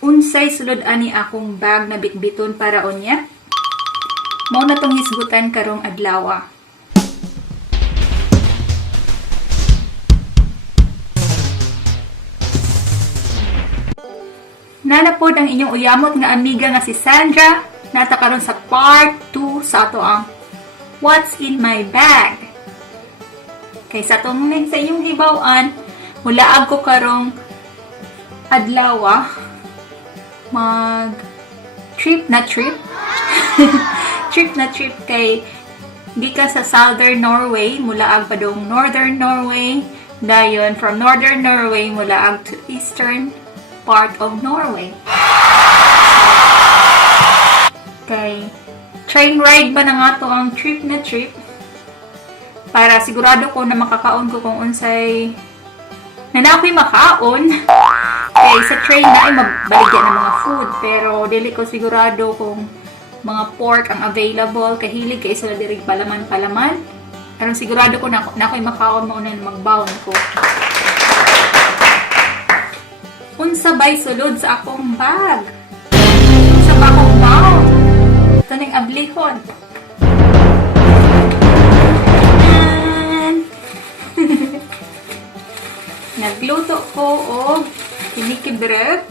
Unsay sulod ani akong bag na bitbiton para unya? Mao na tong hisgutan karong adlaw. Nalapod ang inyong uyamot nga amiga nga si Sandra. Nata karon sa part 2 sa ato ang What's in my bag? Kay sa itong sa inyong hibawan, mulaag ko karong adlaw mag trip trip kay gikan sa Southern Norway mulaag pa dong Northern Norway, dayon from Northern Norway mulaag to Eastern part of Norway. Kay train ride ba na nga to ang trip para sigurado ko na makakaon ko kung unsay na ako'y makaon. Kay sa train na ay mabaligyan ng mga food, pero dili ko sigurado kung mga pork ang available. Kahilig kay sila diri palaman. Pero sigurado ko na ako'y makaon mo na magbaon ko. Unsa bay sulod sa akong bag? Unsa ba akong baon? Ito ning ablihon. Nagluto ko og kinikibrek.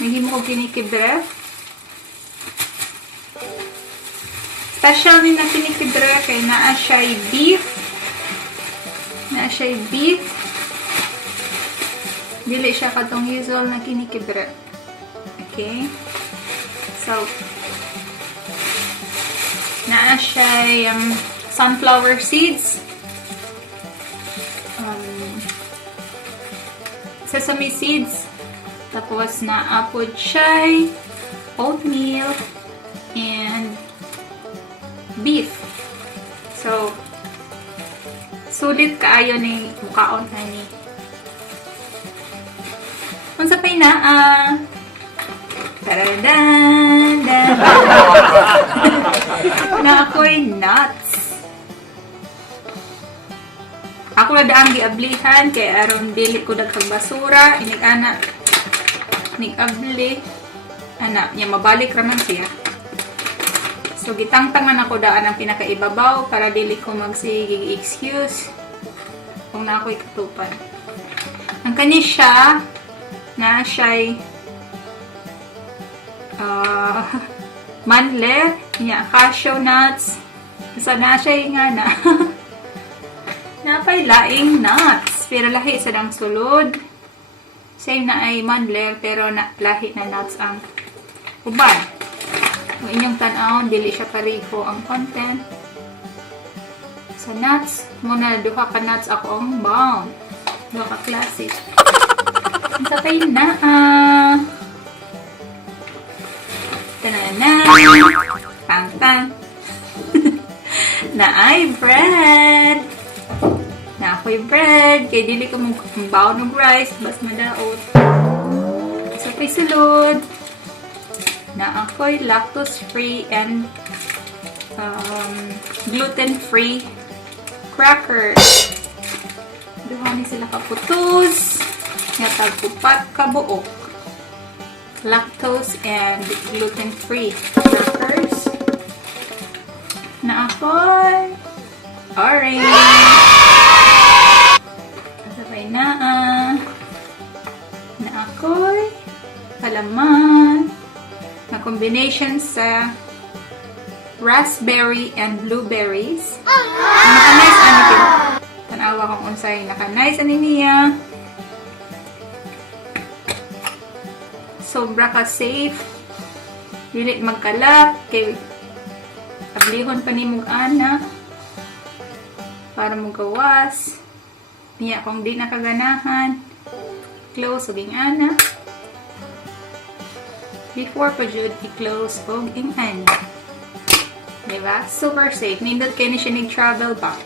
Naging ko kinikibrek. Special din na kinikibrek kay naa siya'y beef. Dili siya katong usual na kinikibrek. Okay? So, naa siya sunflower seeds, sesame seeds, tapos naapod siya oatmeal and beef. So, sulit kaayo ni mukaon ani. Unsa pay naa na ako'y nuts. Ako na daang giablihan kay aron dili ko daghang basura. Inig-ana nig-abli. Ana, niya mabalik raman siya. So, gitangtangan ako daan ang pinakaibabaw para dili ko magsigig excuse kung na ako'y katupan. Ang kani siya, na siya'y manle, cashew nuts, isa na siya nga na napay laing nuts, pero lahi sa dang sulod. Same na ay manle, pero lahi na nuts ang uban. Kung inyong tanawon, dili siya pareho ang content. Sa nuts, muna duha ka nuts ako ang bound. Duha ka classic. Sa kay na Tang-tang. Na ay bread. Na ako'y bread. Kaya dili ko magbaon ng rice. Bas madaot. So, kay sulod. Na ako'y lactose-free and gluten-free crackers. Duhani sila kaputos. Nga tagpupat kabuok. Lactose and gluten-free crackers. Na ako'y orange. Sabay na ako'y palaman na combination sa raspberry and blueberries. Naka-nice ani kin. Tanawa kong unsay naka-nice ani niya. Sobra ka safe. Dili magkalap kay ablihon pa ni mong ana para mong gawas. Niya kung di nakaganahan, close og ana. Before pa jud i-close og ana. Diba? Super safe. Nindot kay ni siya nag-travel ba?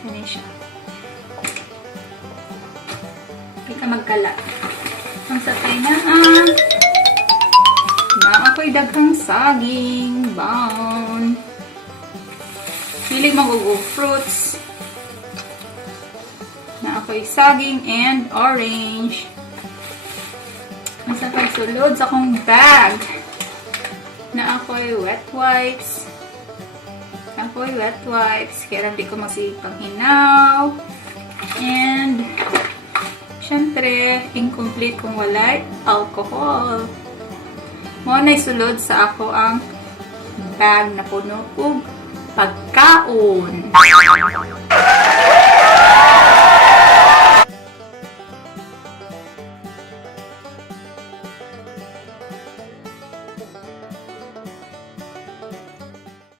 Kani siya. Di ka magkalap. Ang sakay na ako'y daghang saging, baon. Pili mag-ugo fruits. Na ako'y saging and orange. Nasa pagsulod sa akong bag. Na ako'y wet wipes. Kaya di ko masipang hinaw. And, syempre, incomplete kung walay alcohol. Mo na isulod sa ako ang bag na puno og pagkaon.